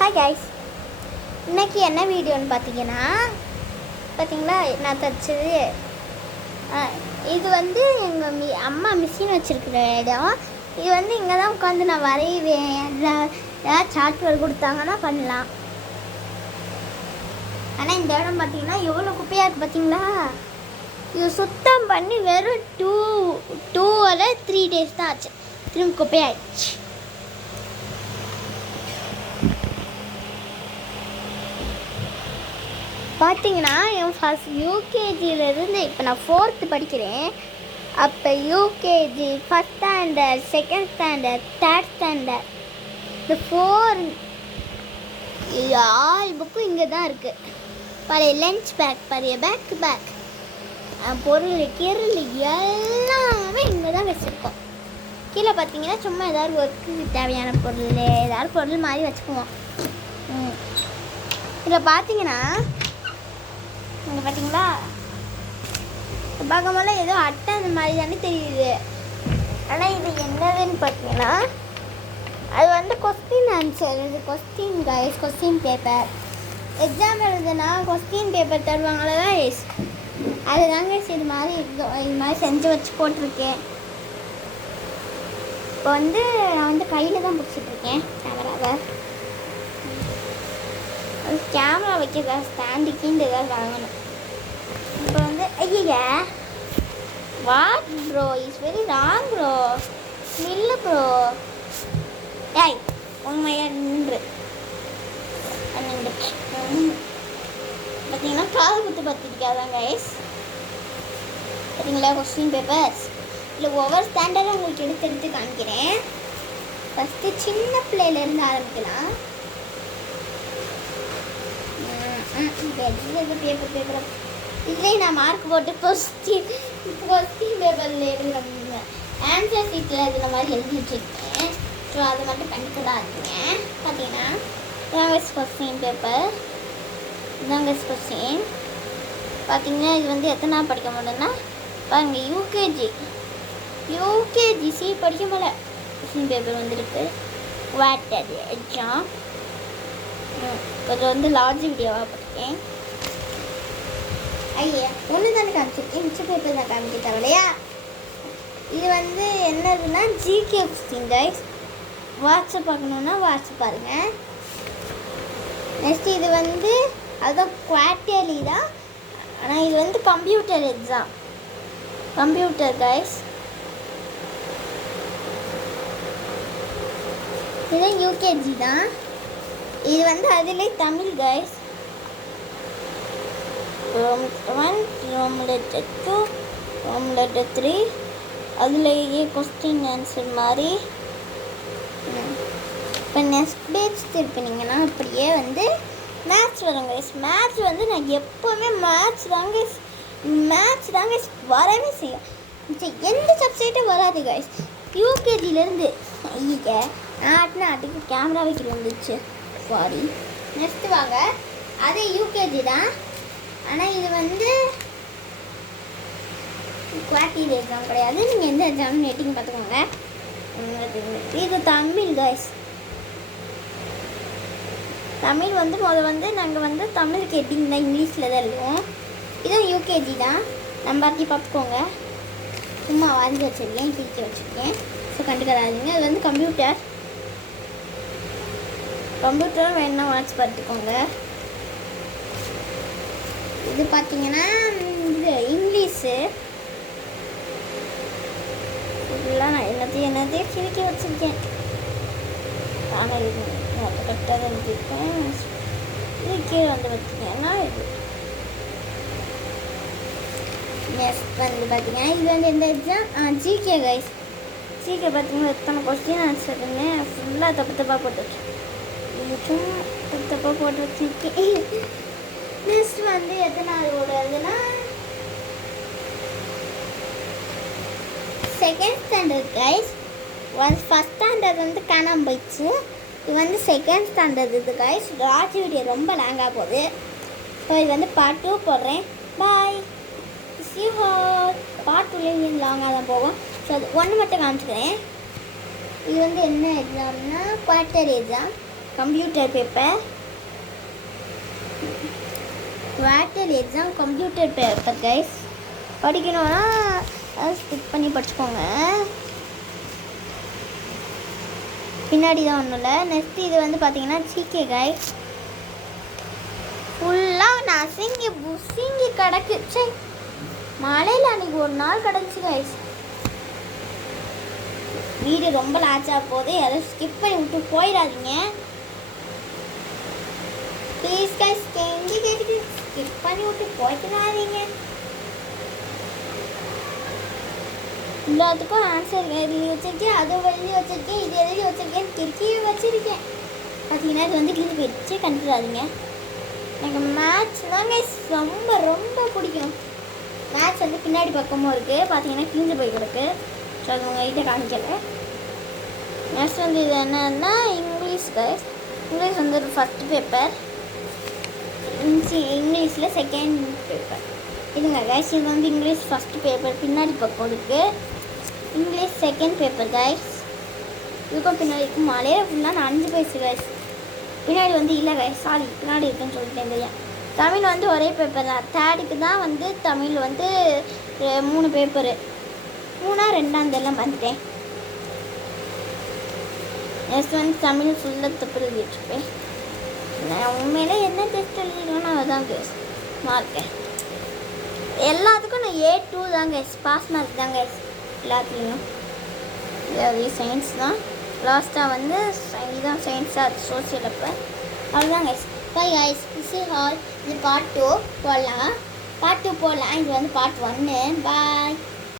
Hi guys, இன்றைக்கி என்ன வீடியோன்னு பார்த்தீங்களா நான் தைச்சது. இது வந்து எங்கள் அம்மா மிஷின் வச்சுருக்கிற இடம். இது வந்து இங்கே தான் உட்காந்து நான் வரைவேன். ஏதாவது சார்ட் ஒர்க் கொடுத்தாங்கன்னா பண்ணலாம். ஆனால் இந்த இடம் பார்த்தீங்கன்னா எவ்வளோ குப்பையாக இருக்குது பார்த்தீங்களா. இது சுத்தம் பண்ணி வெறும் 3 days தான் ஆச்சு. திரும்ப குப்பையாயிடுச்சு. பார்த்தீங்கன்னா என் ஃபஸ்ட் யூகேஜியிலேருந்து இப்போ நான் 4th படிக்கிறேன். அப்போ UKG, 1st standard, 2nd standard, 3rd standard, இந்த 4 ஆல் புக்கும் இங்கே தான் இருக்குது. பழைய லஞ்ச் பேக், பழைய பேக் பொருள் கிருள் எல்லாமே இங்கே தான் வச்சுருக்கோம். கீழே பார்த்தீங்கன்னா சும்மா ஏதாவது ஒர்க்கு தேவையான பொருள், ஏதாவது பொருள் மாதிரி வச்சுக்குவோம். இதில் பார்த்தீங்கன்னா இங்கே பார்த்தீங்களா, பார்க்கும்போது ஏதோ அட்டை அந்த மாதிரி தானே தெரியுது. ஆனால் இது என்னதுன்னு பார்த்தீங்கன்னா அது வந்து கொஸ்டின் ஆன்சர். இது கொஸ்டின் பேப்பர். எக்ஸாம் எழுதுனா கொஸ்டின் பேப்பர் தருவாங்களா கைஸ், அதுதாங்க இது மாதிரி செஞ்சு வச்சு போட்டிருக்கேன். இப்போ வந்து நான் வந்து கையில் தான் பிடிச்சிட்ருக்கேன் கேமரா வைக்கிறதா ஸ்டாண்டுக்கின்னு ஏதாவது வாங்கணும். இப்போ வந்து ஐயா what bro is very wrong bro, இல்லை ப்ரோ. ஏய் உண்மையாக நின்று பார்த்தீங்கன்னா காது குத்து பார்த்துருக்காதான் கைஸ். பார்த்தீங்களா கொஸ்டின் பேப்பர்ஸ். இல்லை ஒவ்வொரு ஸ்டாண்டர்டும் உங்களுக்கு எடுத்து காமிக்கிறேன். ஃபஸ்ட்டு சின்ன பிள்ளையிலேருந்து ஆரம்பிக்கலாம். பேப்பர் இதுலேயே நான் மார்க் போட்டு கொஸ்டின் பேப்பரில் எழுதுங்க. ஆன்சர் ஷீட்டில் இந்த மாதிரி எழுதி வச்சுருக்கேன். ஸோ அதை மட்டும் கண்டிப்பாக தான் இருக்கேன். பார்த்தீங்கன்னா இதாங்க கொஸ்டின் பேப்பர், இதாங்க கொஸ்டின். பார்த்தீங்கன்னா இது வந்து எத்தனை படிக்க முடியும்னா பாருங்க, யூகேஜி படிக்க முடியல. கொஸ்டின் பேப்பர் வந்துருக்கு. Water exam. இதில் வந்து லார்ஜ் வீடியோவாக படிக்கேன். ஐயா ஒன்று தானே காமிச்சிருக்கேன், மிச்ச பேப்பர் தான் காமிக்க தேவையா. இது வந்து என்னதுன்னா ஜிகே கொஸ்டின் கைஸ். வாட்ஸ்அப் பார்க்கணுன்னா வாட்ஸ்அப் பாருங்கள். நெக்ஸ்ட் இது வந்து அதுதான் குவார்ட்டர்லி தான், ஆனால் இது வந்து கம்ப்யூட்டர் எக்ஸாம். Computer guys. இது யூகேஜி தான். இது வந்து அதிலே தமிழ் கைஸ். ரோம் 1, ரோம் லெட்டர் 2, ரோம் லெட்டர் 3. அதுலேயே கொஸ்டின் ஆன்சர் மாதிரி. இப்போ நெக்ஸ்ட் பேஜ் திருப்பினீங்கன்னா அப்படியே வந்து மேத்ஸ் வரும் கைஸ். மேத்ஸ் வந்து நான் எப்போவுமே மேத்ஸ் தாங்க வரவே செய்யும். எந்த சப்ஜெக்டும் வராது கைஸ். யூகேஜிலேருந்து நாட்டுக்கு கேமரா வைக்கிற வந்துச்சு. சாரி. நெக்ஸ்ட்டு வாங்க, அதே யூகேஜி தான். ஆனால் இது வந்து குவார்ட்டர்லி எக்ஸாம் கிடையாது. நீங்கள் எந்த எக்ஸாம் நெட்டிங் பார்த்துக்கோங்க. இது தமிழ் கைஸ். தமிழ் வந்து வந்து நாங்கள் வந்து தமிழ் கேட்டிங் தான், இங்கிலீஷில் தான் எழுதுவோம். இதுவும் யூகேஜி தான். நம்பர்த்தி பார்த்துக்கோங்க. சும்மா வரைஞ்சி வச்சுருக்கேன், கிழிக்க வச்சுருக்கேன். ஸோ கண்டுக்காதீங்க. அது வந்து கம்ப்யூட்டர் வேணுன்னா வாட்ச் பார்த்துக்கோங்க. இது பார்த்தீங்கன்னா இது இங்கிலீஷு. ஃபுல்லாக நான் என்னத்தையும் கிழிக்க வச்சுருக்கேன். ஆனால் இது கரெக்டாக தான் எழுதியிருக்கேன். இது கீழே வந்து வச்சுருக்கேன்னா இது நெக்ஸ்ட் வந்து பார்த்தீங்கன்னா இது வந்து எந்த எக்ஸாம், ஜிகே கைஸ். ஜிகே பார்த்தீங்கன்னா எத்தனை கொஸ்டின் ஆன்சருன்னு ஃபுல்லாக தப்பாக போட்டு வச்சுருக்கேன். தப்பாக போட்டு வச்சுருக்கேன். நெக்ஸ்ட் வந்து எத்தனாவது ஓடுறதுன்னா 2nd standard guys. 1st standard வந்து காணாமல் போயிடுச்சு. இது வந்து 2nd standard இது கைஸ். லார்ஜ் வீடியோ ரொம்ப லாங்காக போகுது. ஸோ இது வந்து பார்ட் 2 போடுறேன். பாய். பார்ட் 2 லாங்காக தான் போகும். ஸோ அது ஒன்று மட்டும் காமிச்சுக்கிறேன். இது வந்து என்ன எக்ஸாம்னா quarterly exam. Computer paper, quarter exam computer paper guys. படிக்கணும்னா ஸ்கிப் பண்ணி படிச்சுக்கோங்க. பின்னாடி தான் ஒன்றும் இல்லை. நெக்ஸ்ட் இது வந்து பார்த்தீங்கன்னா ஜிகே கைஸ். ஃபுல்லாக நசுங்கி புசிங்கி கிடக்கு. சரி, மழையில் அன்றைக்கி ஒரு நாள் கிடந்துச்சு கைஸ். வீடு ரொம்ப லாச்சாக போகுது, யாரும் ஸ்கிப் பண்ணி விட்டு போயிடாதீங்க ப்ளீஸ் கைஸ். கேட்டுட்டு ஸ்கிப் பண்ணி விட்டு போயிடாதீங்க. எல்லாத்துக்கும் ஆன்சர் எழுதி வச்சுருக்கேன், அதை எழுதி வச்சுருக்கேன், இது எழுதி வச்சுருக்கேன், கிறுக்கியே வச்சுருக்கேன். பார்த்தீங்கன்னா இது வந்து கிழிஞ்சு போயிடுச்சு, கண்டுடாதீங்க. எனக்கு மேத்ஸ் தான் கைஸ் ரொம்ப ரொம்ப பிடிக்கும். மேத்ஸ் வந்து பின்னாடி பக்கமும் இருக்குது, பார்த்தீங்கன்னா கிழிஞ்சு போய் கிடக்கு. ஸோ அது உங்கள்கிட்ட காமிக்கலை. நெக்ஸ்ட் வந்து இது என்னன்னா இங்கிலீஷ் கைஸ். இங்கிலீஷ் வந்து ஒரு ஃபஸ்ட் பேப்பர், இங்கிலீஷில் செகண்ட் பேப்பர். இதுங்க கைஸ், இது வந்து இங்கிலீஷ் ஃபஸ்ட் பேப்பர் பின்னாடி பக்கம் இருக்குது. English second paper guys. இதுக்கும் பின்னாடி இருக்கும். மலையில் ஃபுல்லாக நான் 5 பைசு கைஸ். பின்னாடி வந்து இல்லை கைஸ், சாரி பின்னாடி இருக்குன்னு சொல்லிட்டேன் இல்லையா. தமிழ் வந்து ஒரே பேப்பர் தான். தேர்டுக்கு தான் வந்து தமிழ் வந்து 3 பேப்பரு, 3ஆ 2ஆந்தெல்லாம் வந்துட்டேன். நெக்ஸ்ட் வந்து தமிழ் ஃபுல்லாக தப்பு எழுதிட்டுருப்பேன். நான் உண்மையிலே என்ன டெஸ்ட் எழுதிடுவேன்னா அதுதான் கைஸ் மார்க்கு. எல்லாத்துக்கும் நான் A2 தான் கைஸ், பாஸ் மார்க் தான் கைஸ் எல்லாத்துலேயும். இது சயின்ஸ் தான். லாஸ்ட்டாக வந்து இதுதான் சயின்ஸாக சோசியல். அப்போ அவ்வளோதான் guys. Bye guys, this all. இது பார்ட் 2 போடலாம், பார்ட் 2 போடலாம். இது வந்து பார்ட் 1. பாய்.